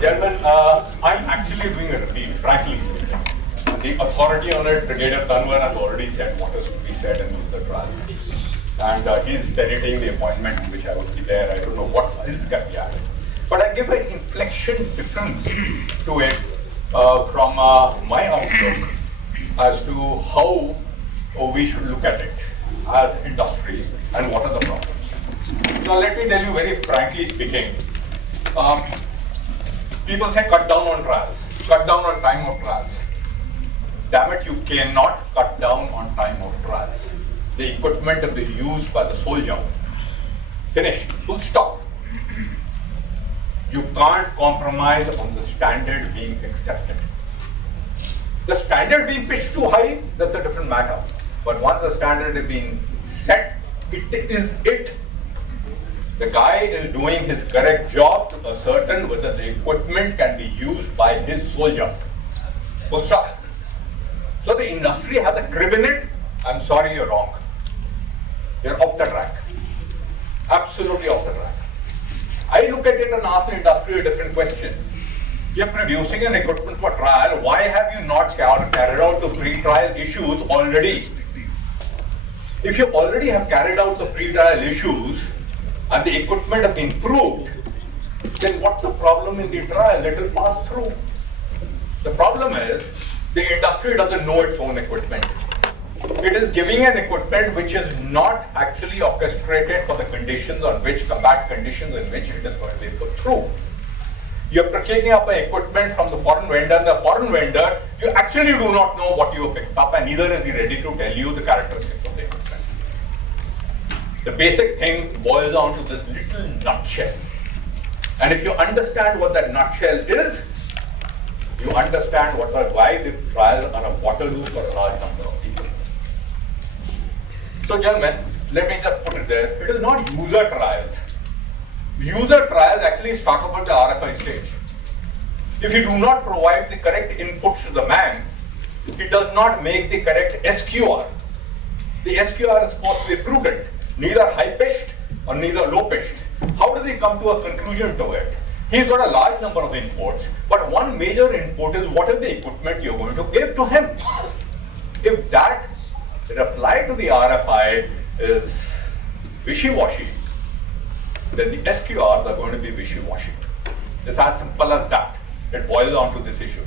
Gentlemen, I'm actually doing a review, frankly speaking. The authority on it, Brigadier Tanwar has already said what is to be said in the trials. And he's editing the appointment in which I would be there. I don't know what else can be added. But I give an inflection difference to it from my outlook as to how we should look at it as industry and what are the problems. Now let me tell you very frankly speaking, people say cut down on trials, cut down on time of trials. Damn it, you cannot cut down on time of trials. The equipment will be used by the soldier. Finished, full stop. You can't compromise on the standard being accepted. The standard being pitched too high, that's a different matter. But once the standard is being set, it is it. The guy is doing his correct job to ascertain whether the equipment can be used by his soldier. Full stop. So the industry has a crib in it. I'm sorry, you're wrong. You're off the track. Absolutely off the track. I look at it and ask the industry a different question. You're producing an equipment for trial. Why have you not carried out the pre-trial issues already? If you already have carried out the pre-trial issues and the equipment has been proved, then what's the problem in the trial? It will pass through. The problem is the industry doesn't know its own equipment. It is giving an equipment which is not actually orchestrated for the conditions on which, combat conditions in which it is going to be put through. You're picking up an equipment from the foreign vendor. The foreign vendor, you actually do not know what you have picked up, and neither is he ready to tell you the characteristics of the equipment. The basic thing boils down to this little nutshell. And if you understand what that nutshell is, you understand why the trials are a Waterloo for a large number of people. So gentlemen, let me just put it there. It is not user trials. User trials actually start up at the RFI stage. If you do not provide the correct inputs to the man, it does not make the correct SQR. The SQR is supposed to be prudent, neither high-pitched or neither low-pitched. How does he come to a conclusion to it? He's got a large number of inputs, but one major input is what is the equipment you're going to give to him. If that reply to the RFI is wishy-washy, then the SQRs are going to be wishy-washy. It's as simple as that. It boils down to this issue.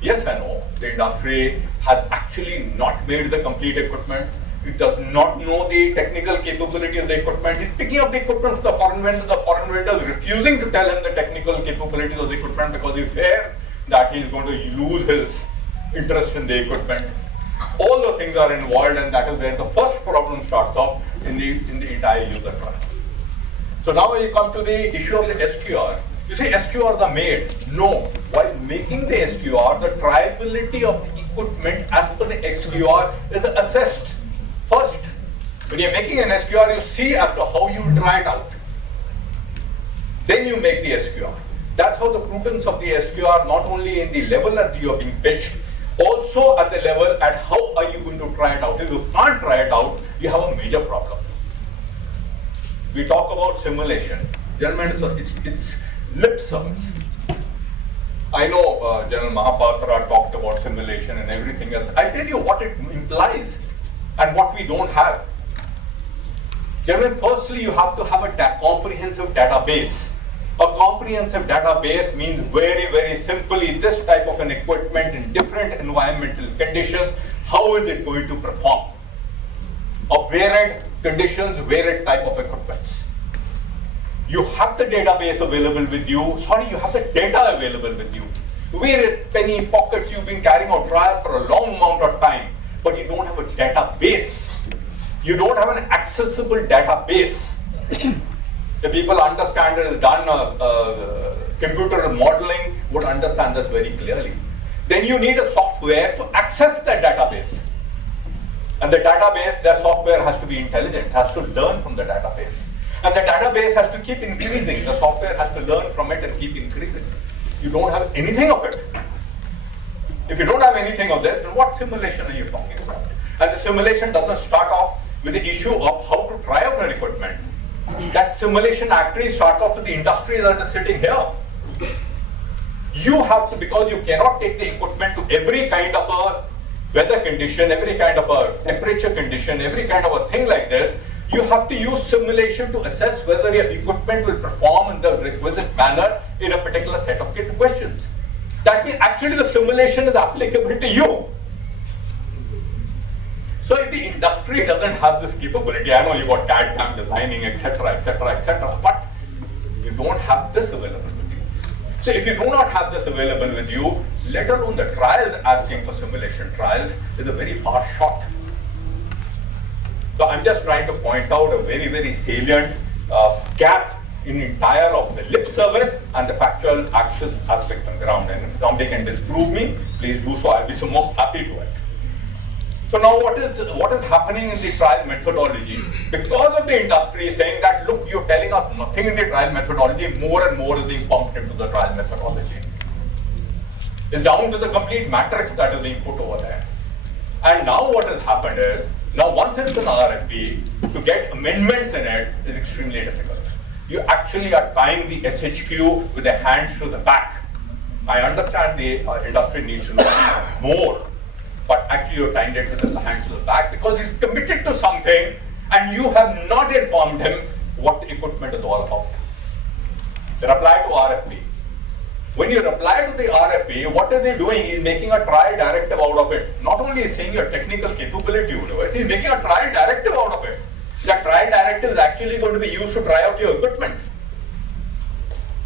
Yes and no, the industry has actually not made the complete equipment. It does not know the technical capability of the equipment. It's picking up the equipment from the foreign vendor. The foreign vendor is refusing to tell him the technical capabilities of the equipment because he fears that he is going to lose his interest in the equipment. All the things are involved, and that is where the first problem starts off in the entire user trial. So now you come to the issue of the SQR. You say SQRs are made. No. While making the SQR, the triability of the equipment as per the SQR is assessed. First, when you're making an SQR, you see as to how you try it out. Then you make the SQR. That's how the prudence of the SQR, not only in the level that you are being pitched, also at the level at how are you going to try it out. If you can't try it out, you have a major problem. We talk about simulation. Gentlemen, it's lip service. I know General Mahapatra talked about simulation and everything else. I tell you what it implies and what we don't have. Gentlemen, firstly, you have to have a comprehensive database. A comprehensive database means very, very simply this type of an equipment in different environmental conditions, how is it going to perform? Of varied conditions, varied type of equipments. You have the database available with you. Sorry, you have the data available with you. Varied penny pockets, you've been carrying out trials for a long amount of time, but you don't have a database. You don't have an accessible database. The people understand it is done, computer modeling would understand this very clearly. Then you need a software to access that database. And the database, the software has to be intelligent, has to learn from the database. And the database has to keep increasing. The software has to learn from it and keep increasing. You don't have anything of it. If you don't have anything of that, then what simulation are you talking about? And the simulation doesn't start off with the issue of how to try out an equipment. That simulation actually starts off with the industry that is sitting here. You have to, because you cannot take the equipment to every kind of a weather condition, every kind of a temperature condition, every kind of a thing like this, you have to use simulation to assess whether your equipment will perform in the requisite manner in a particular set of questions. That means actually the simulation is applicable to you. So if the industry doesn't have this capability, I know you got CAD CAM designing, etc., etc., etc., but you don't have this available with you. So if you do not have this available with you, let alone the trials asking for simulation trials is a very far shot. So I'm just trying to point out a very, very salient gap in entire of the lip service and the factual action aspect on ground. And if somebody can disprove me, please do so. I'll be so most happy to it. So now what is happening in the trial methodology? Because of the industry saying that, look, you're telling us nothing in the trial methodology, more and more is being pumped into the trial methodology. It's down to the complete matrix that is being put over there. And now what has happened is, now once it's an RFP, to get amendments in it is extremely difficult. You actually are tying the SHQ with the hands to the back. I understand the industry needs to know more, but actually you're tying it with the hands to the back because he's committed to something and you have not informed him what the equipment is all about. Reply to RFP. When you reply to the RFP, what are they doing? He's making a trial directive out of it. Not only is saying your technical capability will do it, he's making a trial directive out of it. That trial directive is actually going to be used to try out your equipment.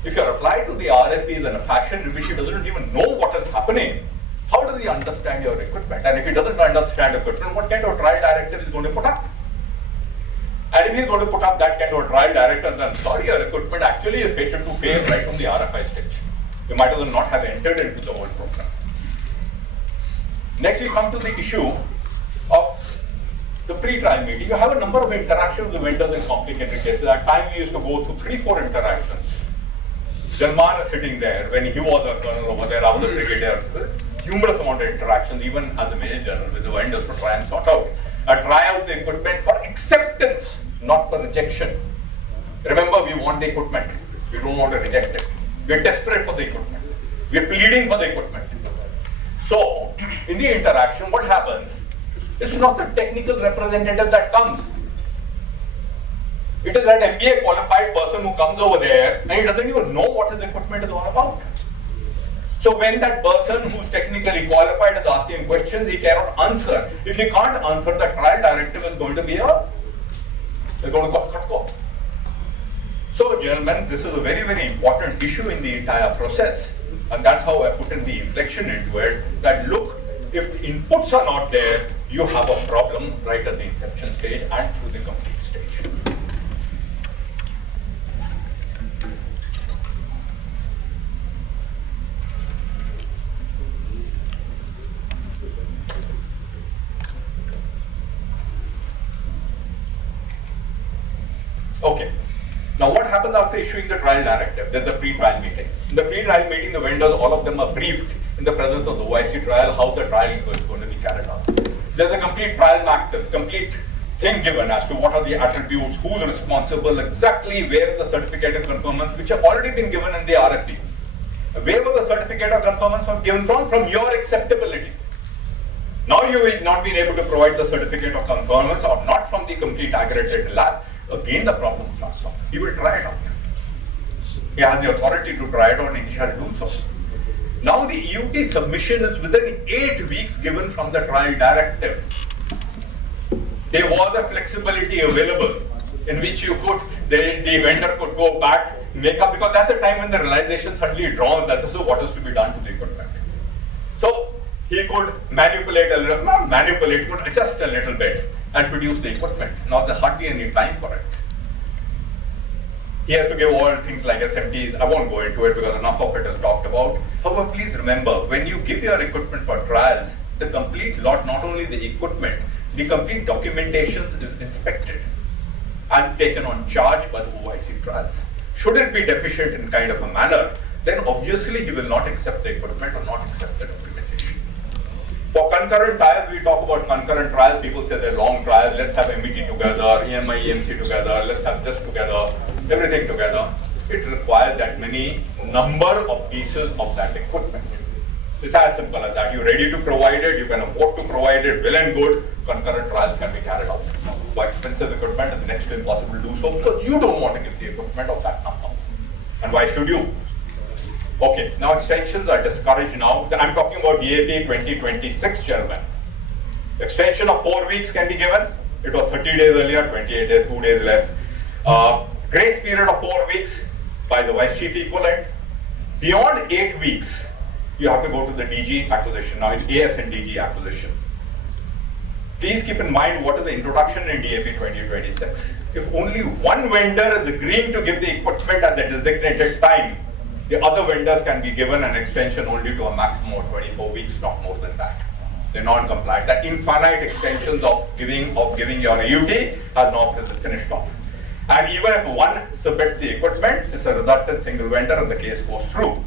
If you reply to the RFP in a fashion in which he doesn't even know what is happening, how does he understand your equipment? And if he doesn't understand equipment, what kind of trial directive is going to put up? And if he's going to put up that kind of trial directive, then sorry, your equipment actually is fated to fail right from the RFI stage. You might as well not have entered into the whole program. Next, we come to the issue of the pre-trial meeting. You have a number of interactions with the vendors in complicated cases. At times, we used to go through 3-4 interactions. Salman is sitting there. When he was a colonel over there, I was a brigadier. Numerous amount of interactions, even as a major general, with the vendors to try and sort out. Try out the equipment for acceptance, not for rejection. Remember, we want the equipment. We don't want to reject it. We're desperate for the equipment. We're pleading for the equipment. So, in the interaction, what happens? It's not the technical representative that comes. It is that MBA qualified person who comes over there and he doesn't even know what his equipment is all about. So when that person who's technically qualified is asking questions, he cannot answer. If he can't answer, the trial directive is going to be they're going to cut off. So, gentlemen, this is a very, very important issue in the entire process. And that's how I put in the inflection into it, that look, if the inputs are not there, you have a problem right at the inception stage and through the complete stage. Okay. Now what happens after issuing the trial directive? There's the pre-trial meeting. In the pre-trial meeting, the vendors, all of them are briefed in the presence of the OIC trial how the trial is going to be carried out. There's a complete trial practice, complete thing given as to what are the attributes, who's responsible, exactly where is the certificate of conformance, which have already been given in the RFP. Where was the certificate of conformance given from? From your acceptability. Now you will not be able to provide the certificate of conformance or not from the complete accredited lab. Again, the problem starts up. He will try it out. He has the authority to try it out and he shall do so. Now the EUT submission is within 8 weeks given from the trial directive. There was a flexibility available in which you could, the vendor could go back, make up, because that's the time when the realization suddenly drawn that this is what is to be done to the equipment. So he could manipulate a little, not manipulate, he could adjust a little bit and produce the equipment. Not the hardly any time for it. He has to give all things like SMTs. I won't go into it because enough of it is talked about. However, please remember, when you give your equipment for trials, the complete lot, not only the equipment, the complete documentations is inspected and taken on charge by the OIC trials. Should it be deficient in kind of a manner, then obviously he will not accept the equipment or not accept the documentation. For concurrent trials, we talk about concurrent trials. People say they're long trials. Let's have MET together, EMI, EMC together. Let's have this together, everything together. It requires that many number of pieces of that equipment. It's as simple as that. You're ready to provide it. You can afford to provide it. Well and good. Concurrent trials can be carried out. For expensive equipment, it's next to impossible to do so because you don't want to give the equipment of that number. And why should you? Okay, now extensions are discouraged now. I'm talking about DAP 2026, gentlemen. Extension of 4 weeks can be given. It was 30 days earlier, 28 days, 2 days less. Grace period of 4 weeks by the vice chief equivalent. Beyond 8 weeks, you have to go to the DG acquisition. Now it's AS and DG acquisition. Please keep in mind what is the introduction in DAP 2026. If only one vendor is agreeing to give the equipment at the designated time, the other vendors can be given an extension only to a maximum of 24 weeks, not more than that. They're non-compliant. That infinite extensions of giving your AUT are now finished off. And even if one submits the equipment, it's a resultant single vendor and the case goes through.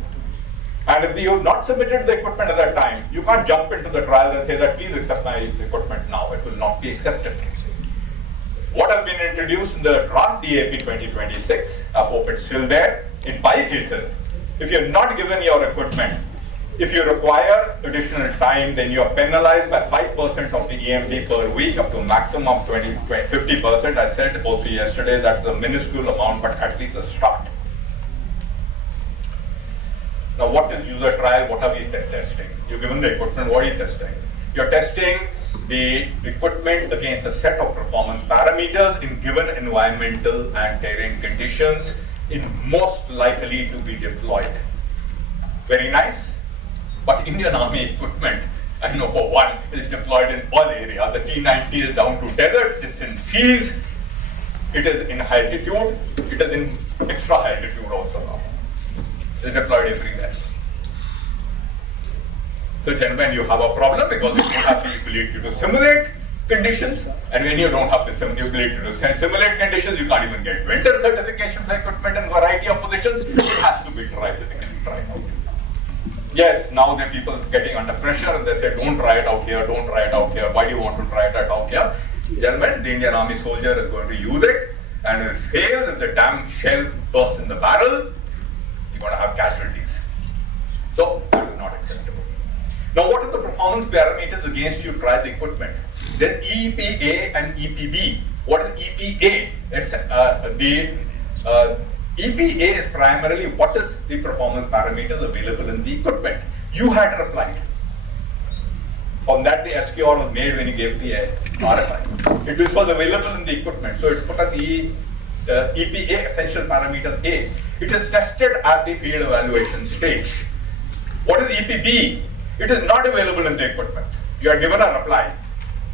And if you have not submitted the equipment at that time, you can't jump into the trial and say that please accept my equipment now. It will not be accepted. What has been introduced in the draft DAP 2026, I hope it's still there, in 5 cases. If you're not given your equipment, if you require additional time, then you are penalized by 5% of the EMD per week up to a maximum of 50%. I said also yesterday that's a minuscule amount, but at least a start. Now, what is user trial? What are we testing? You're given the equipment, what are you testing? You're testing the equipment against a set of performance parameters in given environmental and terrain conditions in most likely to be deployed. Very nice. But Indian Army equipment, I know for one, is deployed in all areas. The T-90 is down to desert, it's in seas, it is in altitude, it is in extra altitude also now. It's deployed everywhere. So gentlemen, you have a problem because you don't have the ability to simulate conditions, and when you don't have the ability to simulate conditions, you can't even get vendor certification for equipment and variety of positions. It has to be tried out. Yes, now the people are getting under pressure and they say, don't try it out here, don't try it out here. Why do you want to try it out here? Gentlemen, the Indian Army soldier is going to use it, and if it fails, if the damn shell bursts in the barrel, you're going to have casualties. So, that is not acceptable. Now, what are the performance parameters against you try the equipment? There's EPA and EPB. What is EPA? It's EPA is primarily what is the performance parameters available in the equipment. You had replied. On that, the SQR was made when you gave the RFI. It was available in the equipment, so it's put as the EPA essential parameter A. It is tested at the field evaluation stage. What is EPB? It is not available in the equipment. You are given a reply.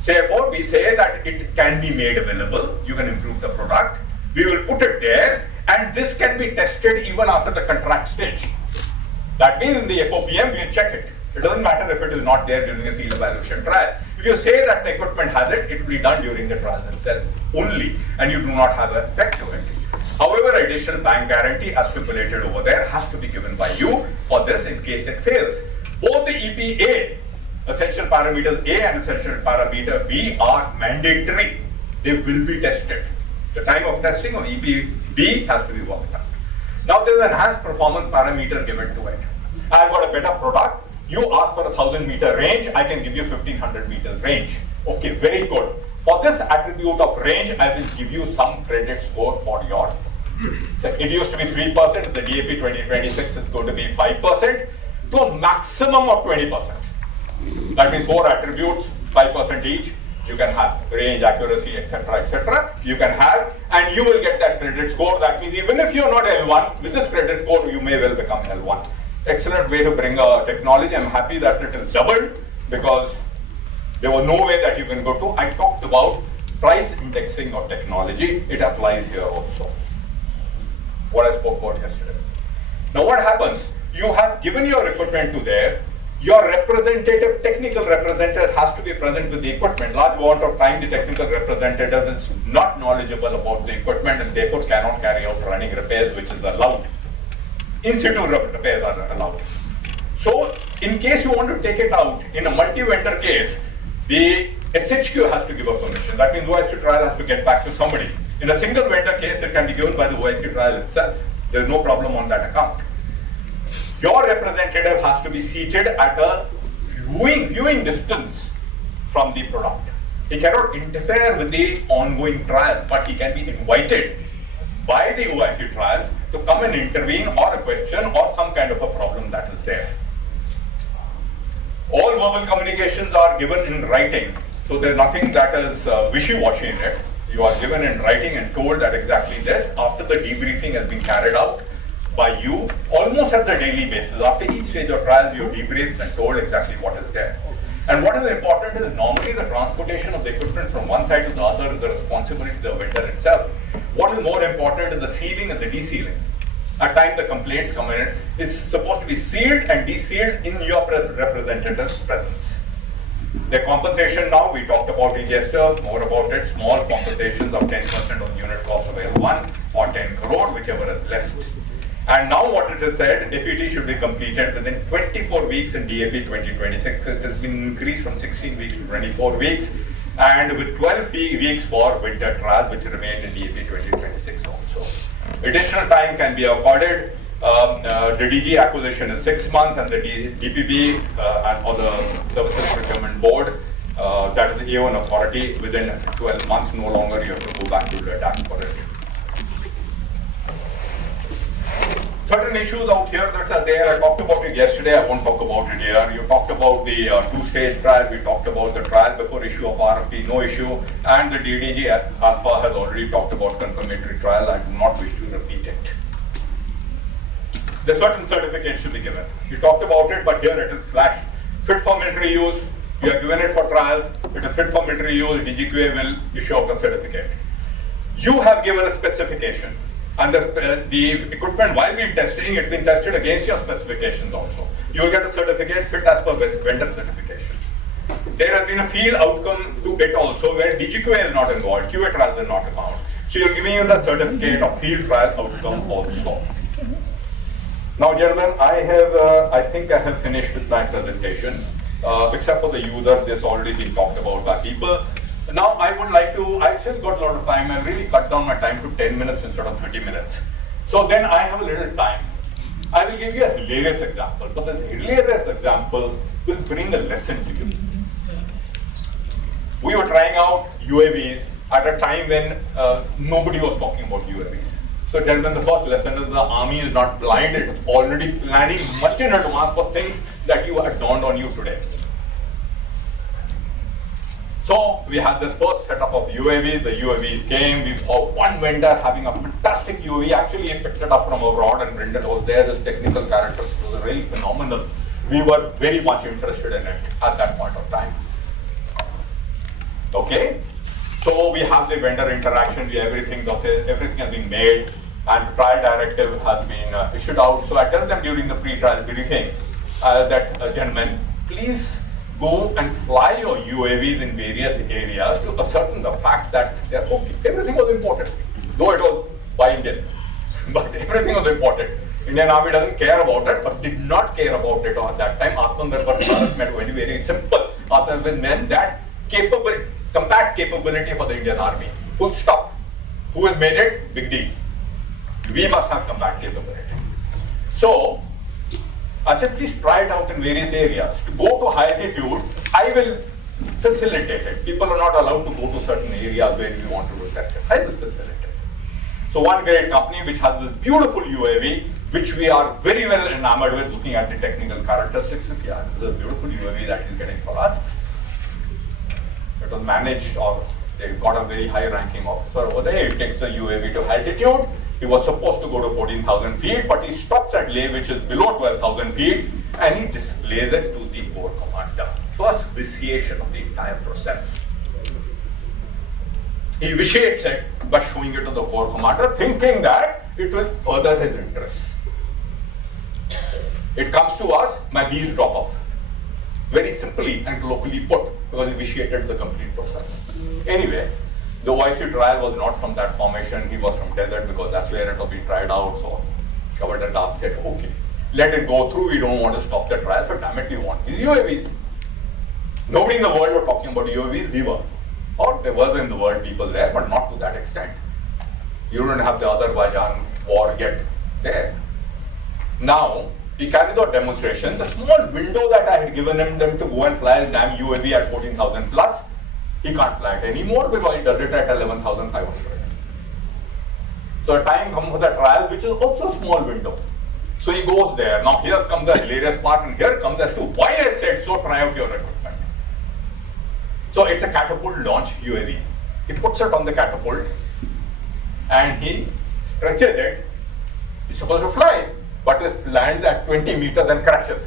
Therefore, we say that it can be made available. You can improve the product. We will put it there, and this can be tested even after the contract stage. That means in the FOPM, we'll check it. It doesn't matter if it is not there during the field evaluation trial. If you say that the equipment has it, it will be done during the trial itself only, and you do not have an effect to it. However, additional bank guarantee as stipulated over there has to be given by you for this in case it fails. Both the EPA, essential parameters A and essential parameter B, are mandatory. They will be tested. The time of testing of EPB has to be worked out. Now there is an enhanced performance parameter given to it. I've got a better product. You ask for a 1,000-meter range, I can give you 1,500 meters range. Okay, very good. For this attribute of range, I will give you some credit score for your. It used to be 3%, the DAP 2026 is going to be 5%, to a maximum of 20%. That means 4 attributes, 5% each. You can have range, accuracy, etc. You can have, and you will get that credit score. That means even if you're not L1, with this credit score, you may well become L1. Excellent way to bring a technology. I'm happy that it is doubled because there was no way that you can go to. I talked about price indexing of technology. It applies here also. What I spoke about yesterday. Now what happens? You have given your equipment to there. Your representative, technical representative has to be present with the equipment. Large amount of time the technical representative is not knowledgeable about the equipment and therefore cannot carry out running repairs, which is allowed. In situ repairs are allowed. So in case you want to take it out in a multi-vendor case, the SHQ has to give a permission. That means OIC trial has to get back to somebody. In a single vendor case, it can be given by the OIC trial itself. There is no problem on that account. Your representative has to be seated at a viewing distance from the product. He cannot interfere with the ongoing trial, but he can be invited by the OIC trials to come and intervene or a question or some kind of a problem that is there. All verbal communications are given in writing, so there's nothing that is wishy-washy in it. You are given in writing and told that exactly this after the debriefing has been carried out by you almost at the daily basis. After each stage of trial, you debriefed and told exactly what is there. And what is important is normally the transportation of the equipment from one side to the other is the responsibility of the vendor itself. What is more important is the sealing and the desealing. At times the complaints come in, it's supposed to be sealed and desealed in your representative's presence. The compensation now, we talked about it yesterday, more about it, small compensations of 10% on unit cost of L1 or 10 crore, whichever is less. And now what it is said, DPT should be completed within 24 weeks in DAP 2026. It has been increased from 16 weeks to 24 weeks, and with 12 weeks for winter trials, which remain in DAP 2026 also. Additional time can be accorded. The DG acquisition is 6 months, and the DPB and for the Services Procurement Board, that is the A1 authority, within 12 months, no longer you have to go back to the DAP for it. Certain issues out here that are there, I talked about it yesterday, I won't talk about it here. You talked about the two-stage trial, we talked about the trial before issue of RFP, no issue, and the DDG Alpha has already talked about confirmatory trial. I do not wish to repeat it. The certain certificates should be given. You talked about it, but here it is flashed. Fit for military use, you are given it for trials, it is fit for military use, DGQA will issue out a certificate. You have given a specification. And the equipment, while being testing, it's been tested against your specifications also. You will get a certificate fit as per vendor certification. There has been a field outcome to it also where DGQA is not involved, QA trials are not involved. So you're giving you the certificate of field trials outcome also. Now gentlemen, I think I have finished with my presentation. Except for the user, this already been talked about by people. Now I would like to, I still got a lot of time, I really cut down my time to 10 minutes instead of 30 minutes. So then I have a little time. I will give you a hilarious example, but this hilarious example will bring a lesson to you. We were trying out UAVs at a time when nobody was talking about UAVs. So gentlemen, the first lesson is the army is not blind, it is already planning much in advance for things that you had dawned on you today. So we had this first setup of UAVs, the UAVs came, we saw one vendor having a fantastic UAV, actually he picked it up from abroad and Brendan was there, his technical characters was really phenomenal. We were very much interested in it at that point of time. Okay, so we have the vendor interaction, everything has been made and trial directive has been issued out. So I tell them during the pre-trial briefing that gentlemen, please go and fly your UAVs in various areas to ascertain the fact that they're okay. Everything was important, though it was by Indian, but everything was important. Indian Army doesn't care about it, but did not care about it at that time. Atmanirbhar meant very, very simple. Atmanirbhar meant that capability, combat capability for the Indian Army. Full stop. Who has made it? Big deal. We must have combat capability. So, I said, please try it out in various areas. To go to high altitude, I will facilitate it. People are not allowed to go to certain areas where we want to do test it. I will facilitate it. So one great company which has this beautiful UAV, which we are very well enamored with, looking at the technical characteristics. Yeah, this is a beautiful UAV that is getting for us. It was managed, or they got a very high ranking officer over there. He takes the UAV to altitude. He was supposed to go to 14,000 feet, but he stops at Leh, which is below 12,000 feet, and he displays it to the corps commander. First vitiation of the entire process. He vitiates it by showing it to the corps commander, thinking that it will further his interests. It comes to us, my bees drop off. Very simply and locally put, because he vitiated the complete process. Anyway, the OIC trial was not from that formation, he was from desert because that's where it was being tried out, so covered it up, said okay. let it go through, we don't want to stop the trial, so damn it, we want these UAVs. Nobody in the world were talking about UAVs, we were. Or there were in the world people there, but not to that extent. You don't have the Azerbaijan war yet there. Now, he carried out demonstrations. The small window that I had given him them to go and fly his damn UAV at 14,000 plus, he can't fly it anymore because he does it at 11,500. So a time comes for the trial, which is also a small window. So he goes there. Now here comes the hilarious part, and here comes as to why I said so, try out your equipment. So it's a catapult launch UAV. He puts it on the catapult and he stretches it. He's supposed to fly, but it lands at 20 meters and crashes.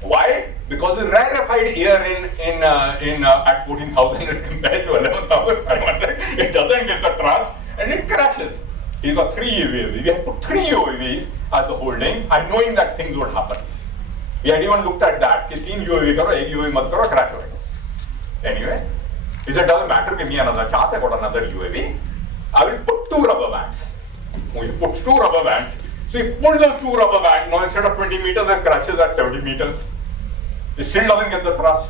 Why? Because the rarefied air in at 14,000 is compared to 11,500. It doesn't get the thrust and it crashes. He's got 3 UAVs. We have put 3 UAVs as the holding and knowing that things would happen. We had even looked at that. Ki 3 UAV karo, 1 UAV mat karo, crash hoega. Anyway, he said, doesn't matter, give me another chance, I got another UAV. I will put 2 rubber bands. We put 2 rubber bands. So he pulled those 2 rubber bands. Now instead of 20 meters, it crashes at 70 meters. It still doesn't get the thrust.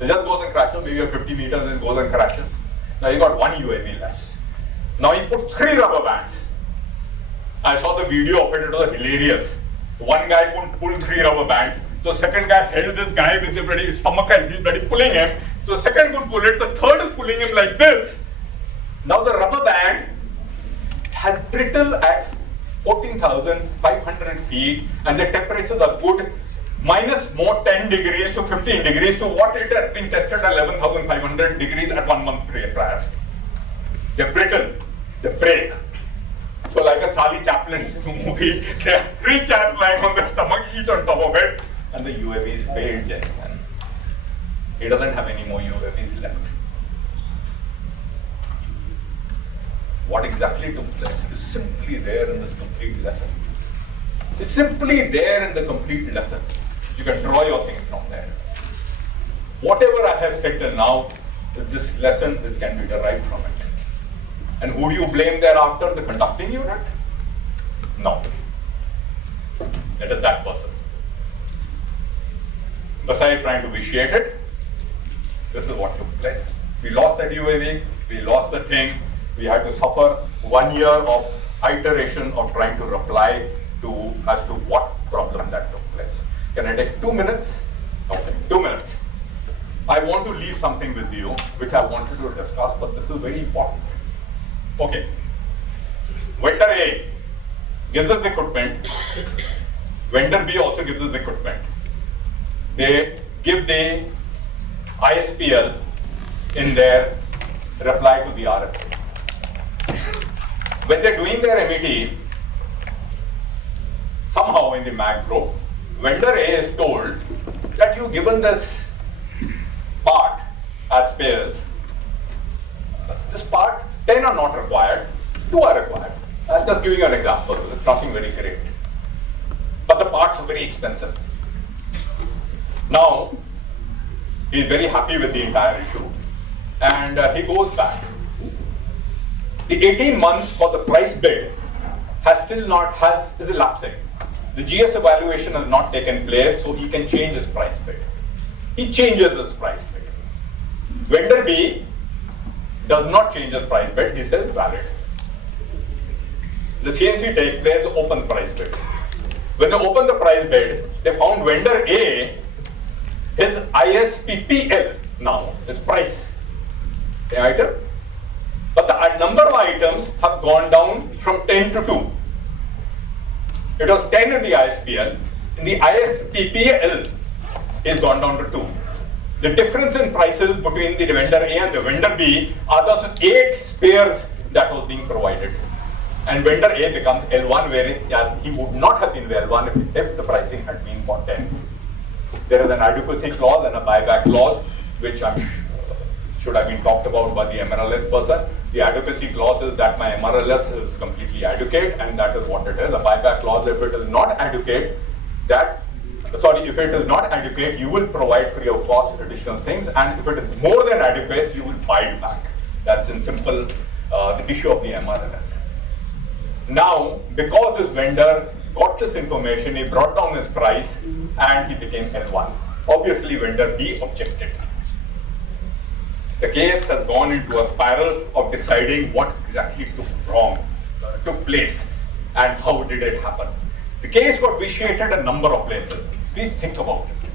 It just goes and crashes. Maybe at 50 meters, it goes and crashes. Now you got 1 UAV less. Now he put 3 rubber bands. I saw the video of it, it was hilarious. One guy couldn't pull 3 rubber bands. The second guy held this guy with the bloody stomach and he's bloody pulling him. So the second could pull it, the third is pulling him like this. Now the rubber band has brittle at 14,500 feet and the temperatures are good. Minus more 10 degrees to 15 degrees to what it has been tested at 11,500 degrees at 1 month prior. They're brittle, they break. So like a Charlie Chaplin movie, there are 3 chaps lying on the stomach, each on top of it, and the UAVs failed, gentlemen. He doesn't have any more UAVs left. What exactly took place is simply there in this complete lesson. It's simply there in the complete lesson. You can draw your things from there. Whatever I have said till now, this lesson this can be derived from it. And who do you blame thereafter? The conducting unit? No. It is that person. Besides trying to vitiate it, this is what took place. We lost that UAV, we lost the thing, we had to suffer 1 year of iteration of trying to reply to as to what problem that took place. Can I take 2 minutes? Okay, 2 minutes. I want to leave something with you which I wanted to discuss, but this is very important. Okay. Vendor A gives us the equipment. Vendor B also gives us the equipment. They give the ISPL in their reply to the RFP. When they're doing their MET, somehow in the macro, vendor A is told that you've given this part as spares. This part, 10 are not required, 2 are required. I'm just giving you an example, it's nothing very great. But the parts are very expensive. Now, he's very happy with the entire issue and he goes back. The 18 months for the price bid is elapsing. The GS evaluation has not taken place, so he can change his price bid. He changes his price bid. Vendor B does not change his price bid, he says valid. The CNC takes place, the open price bid. When they open the price bid, they found vendor A, his ISPPL now, his price, the item. But the number of items have gone down from 10 to 2. It was 10 in the ISPL, in the ISPPL is gone down to 2. The difference in prices between the vendor A and the vendor B are the 8 spares that was being provided. And vendor A becomes L1, whereas he would not have been L1 if the pricing had been for 10. There is an adequacy clause and a buyback clause, which should have been talked about by the MRLS person. The adequacy clause is that my MRLS is completely adequate, and that is what it is. A buyback clause, if it is not adequate, if it is not adequate, you will provide free of cost additional things, and if it is more than adequate, you will buy it back. That's in simple the issue of the MRLS. Now, because this vendor got this information, he brought down his price, and he became L1. Obviously, vendor B objected. The case has gone into a spiral of deciding what exactly took place, and how did it happen. The case got vitiated a number of places. Please think about it.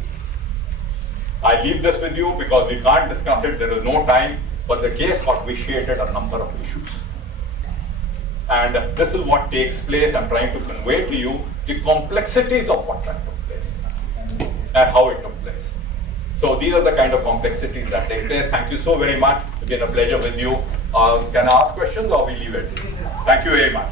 I leave this with you because we can't discuss it, there is no time, but the case got vitiated a number of issues. And this is what takes place. I'm trying to convey to you the complexities of what that took place and how it took place. So these are the kind of complexities that take place. Thank you so very much. It's been a pleasure with you. Can I ask questions or we leave it? Thank you very much.